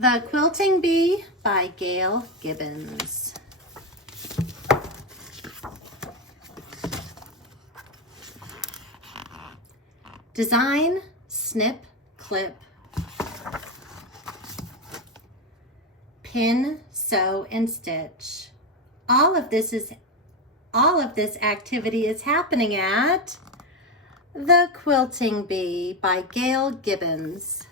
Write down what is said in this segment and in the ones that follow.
The Quilting Bee by Gail Gibbons. Design, snip, clip, pin, sew, and stitch. All of this activity is happening at The Quilting Bee by Gail Gibbons.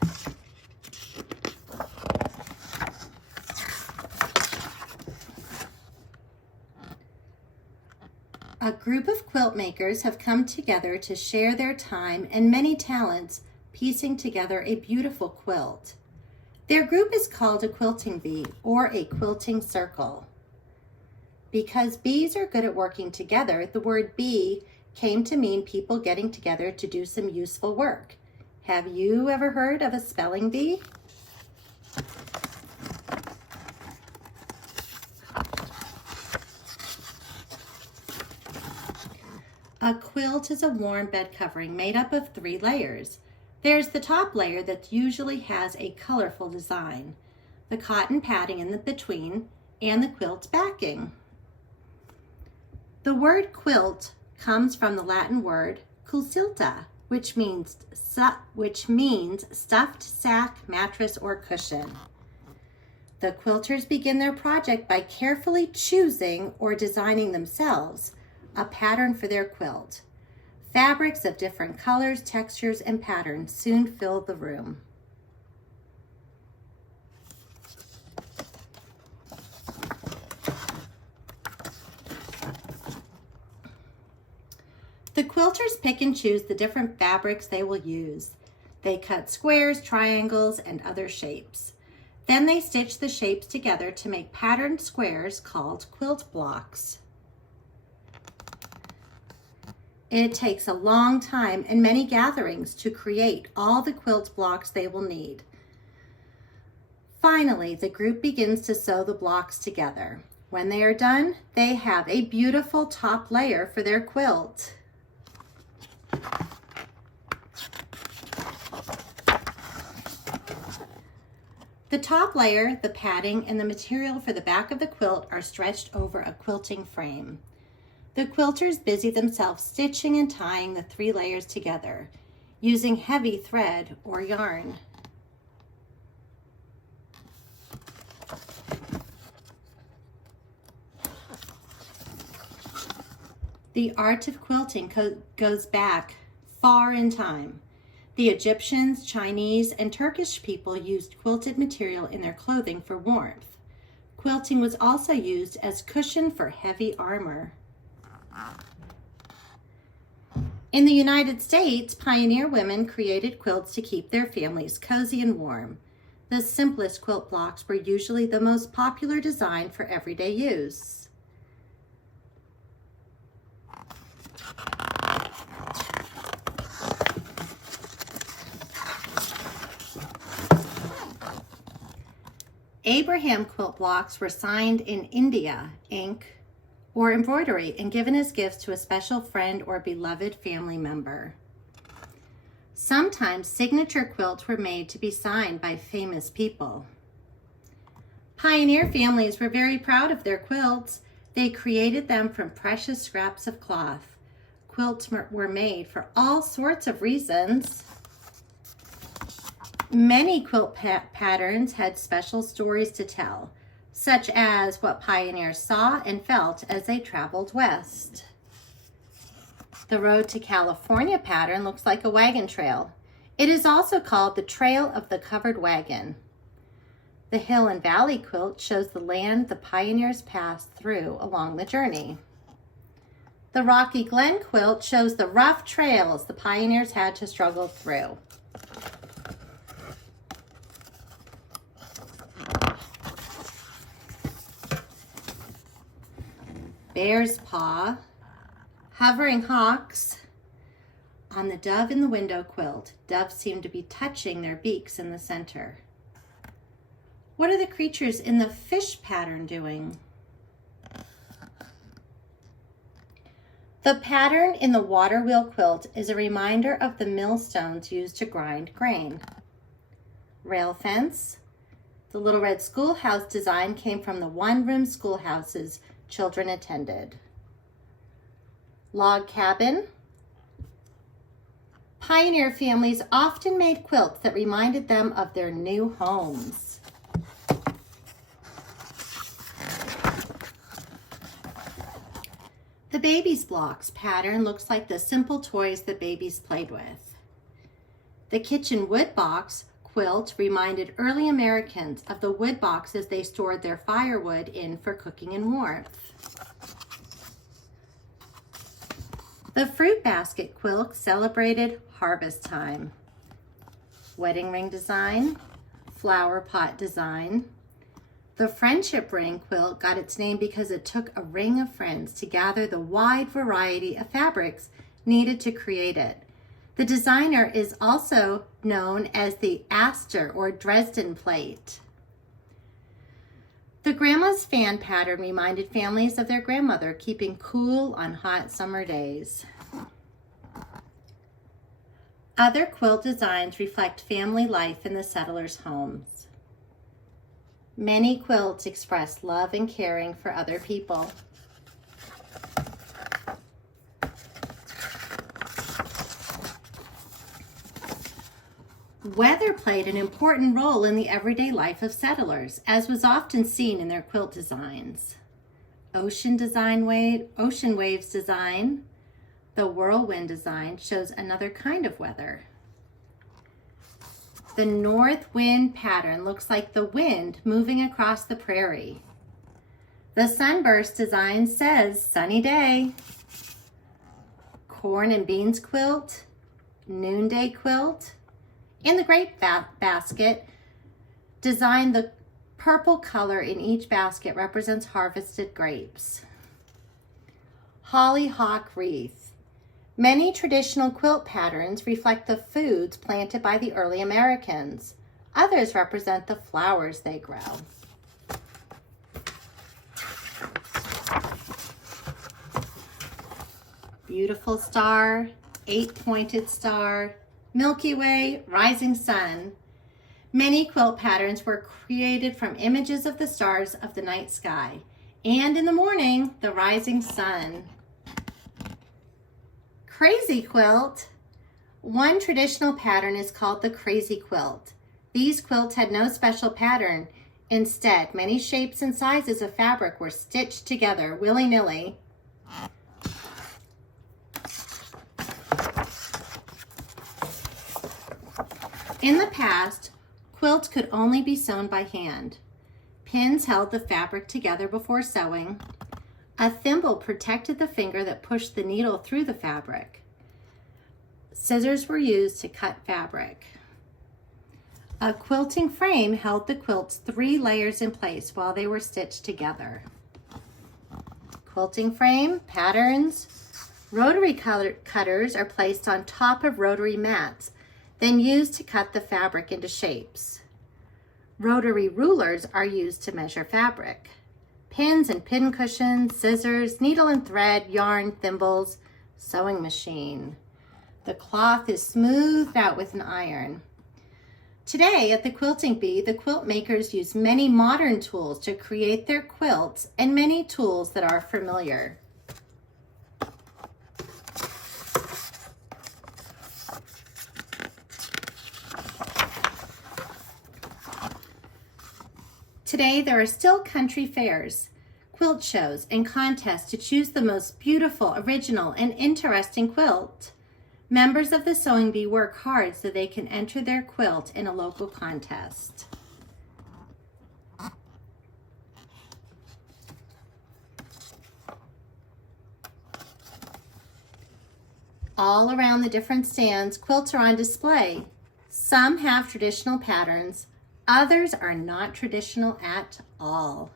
A group of quilt makers have come together to share their time and many talents piecing together a beautiful quilt. Their group is called a quilting bee or a quilting circle. Because bees are good at working together, the word bee came to mean people getting together to do some useful work. Have you ever heard of a spelling bee? A quilt is a warm bed covering made up of 3 layers. There's the top layer that usually has a colorful design, the cotton padding in the between, and the quilt backing. The word quilt comes from the Latin word quilta, which means stuffed sack, mattress, or cushion. The quilters begin their project by carefully choosing or designing themselves a pattern for their quilt. Fabrics of different colors, textures, and patterns soon fill the room. The quilters pick and choose the different fabrics they will use. They cut squares, triangles, and other shapes. Then they stitch the shapes together to make patterned squares called quilt blocks. It takes a long time and many gatherings to create all the quilt blocks they will need. Finally, the group begins to sew the blocks together. When they are done, they have a beautiful top layer for their quilt. The top layer, the padding, and the material for the back of the quilt are stretched over a quilting frame. The quilters busy themselves stitching and tying the 3 layers together, using heavy thread or yarn. The art of quilting goes back far in time. The Egyptians, Chinese, and Turkish people used quilted material in their clothing for warmth. Quilting was also used as cushion for heavy armor. In the United States, pioneer women created quilts to keep their families cozy and warm. The simplest quilt blocks were usually the most popular design for everyday use. Abraham quilt blocks were signed in India, ink, or embroidery, and given as gifts to a special friend or beloved family member. Sometimes signature quilts were made to be signed by famous people. Pioneer families were very proud of their quilts. They created them from precious scraps of cloth. Quilts were made for all sorts of reasons. Many quilt patterns had special stories to tell, such as what pioneers saw and felt as they traveled west. The Road to California pattern looks like a wagon trail. It is also called the Trail of the Covered Wagon. The Hill and Valley quilt shows the land the pioneers passed through along the journey. The Rocky Glen quilt shows the rough trails the pioneers had to struggle through. Bear's paw, hovering hawks. On the dove in the window quilt, doves seem to be touching their beaks in the center. What are the creatures in the fish pattern doing? The pattern in the water wheel quilt is a reminder of the millstones used to grind grain. Rail fence, The little red schoolhouse design came from the one-room schoolhouses children attended. Log cabin. Pioneer families often made quilts that reminded them of their new homes. The baby's blocks pattern looks like the simple toys that babies played with. The kitchen wood box quilt reminded early Americans of the wood boxes they stored their firewood in for cooking and warmth. The fruit basket quilt celebrated harvest time. Wedding ring design, flower pot design. The friendship ring quilt got its name because it took a ring of friends to gather the wide variety of fabrics needed to create it. The designer is also known as the Astor or Dresden plate. The grandma's fan pattern reminded families of their grandmother keeping cool on hot summer days. Other quilt designs reflect family life in the settlers' homes. Many quilts express love and caring for other people. Weather played an important role in the everyday life of settlers, as was often seen in their quilt designs. Ocean waves design, the whirlwind design shows another kind of weather. The north wind pattern looks like the wind moving across the prairie. The sunburst design says sunny day. Corn and beans quilt, noonday quilt. In the grape basket, design the purple color in each basket represents harvested grapes. Hollyhock wreath. Many traditional quilt patterns reflect the foods planted by the early Americans. Others represent the flowers they grow. Beautiful star, 8-pointed star, Milky Way, rising sun. Many quilt patterns were created from images of the stars of the night sky, and in the morning, the rising sun. Crazy quilt. One traditional pattern is called the crazy quilt. These quilts had no special pattern. Instead, many shapes and sizes of fabric were stitched together willy-nilly. In the past, quilts could only be sewn by hand. Pins held the fabric together before sewing. A thimble protected the finger that pushed the needle through the fabric. Scissors were used to cut fabric. A quilting frame held the quilt's 3 layers in place while they were stitched together. Quilting frame, patterns. Rotary cutters are placed on top of rotary mats, then used to cut the fabric into shapes. Rotary rulers are used to measure fabric. Pins and pin cushions, scissors, needle and thread, yarn, thimbles, sewing machine. The cloth is smoothed out with an iron. Today at the Quilting Bee, the quilt makers use many modern tools to create their quilts and many tools that are familiar. Today, there are still country fairs, quilt shows, and contests to choose the most beautiful, original, and interesting quilt. Members of the Sewing Bee work hard so they can enter their quilt in a local contest. All around the different stands, quilts are on display. Some have traditional patterns. Others are not traditional at all.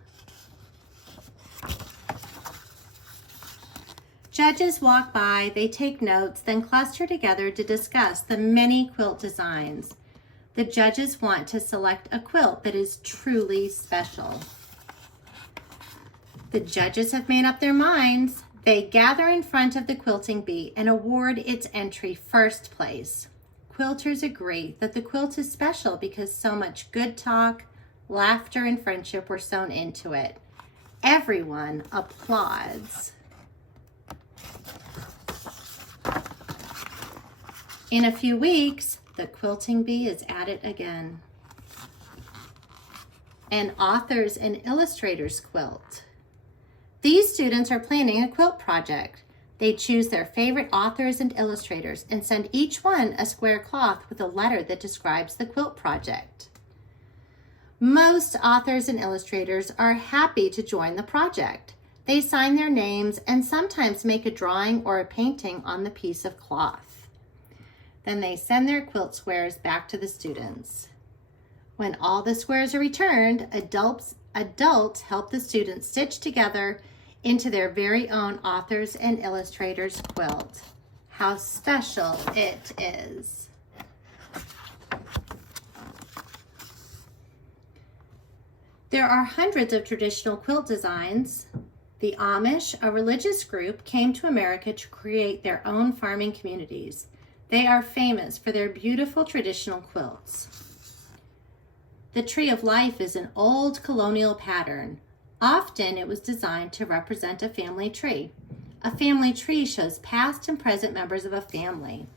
Judges walk by, they take notes, then cluster together to discuss the many quilt designs. The judges want to select a quilt that is truly special. The judges have made up their minds. They gather in front of the Quilting Bee and award its entry first place. Quilters agree that the quilt is special because so much good talk, laughter, and friendship were sewn into it. Everyone applauds. In a few weeks, the quilting bee is at it again. An authors and illustrators quilt. These students are planning a quilt project. They choose their favorite authors and illustrators and send each one a square cloth with a letter that describes the quilt project. Most authors and illustrators are happy to join the project. They sign their names and sometimes make a drawing or a painting on the piece of cloth. Then they send their quilt squares back to the students. When all the squares are returned, adults help the students stitch together into their very own authors and illustrators quilt. How special it is. There are hundreds of traditional quilt designs. The Amish, a religious group, came to America to create their own farming communities. They are famous for their beautiful traditional quilts. The Tree of Life is an old colonial pattern. Often it was designed to represent a family tree. A family tree shows past and present members of a family.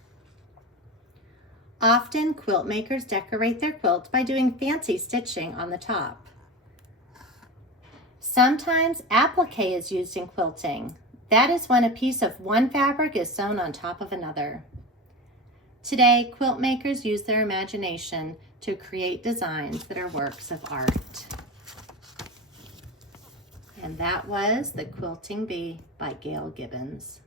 Often quilt makers decorate their quilts by doing fancy stitching on the top. Sometimes applique is used in quilting. That is when a piece of one fabric is sewn on top of another. Today, quilt makers use their imagination to create designs that are works of art. And that was The Quilting Bee by Gail Gibbons.